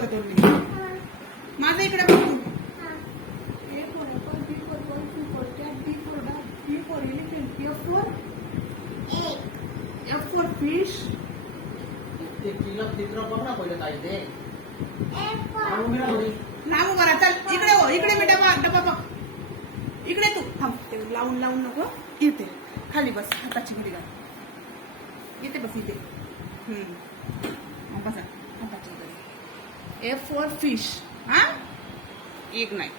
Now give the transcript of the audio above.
करतो मी. माझं इकडे बघू. A for apple, B for ball, C for cat, D for dog, E for elephant, F for fish. लावून करा. चल इकडे हो. इकडे मी डबा बघ. इकडे तू थांब. ते लावून नको. इथे खाली बस. हाताची घडी घाल. इथे बस इथे. बसा हाताची घडी. F for fish. हा एक नाही.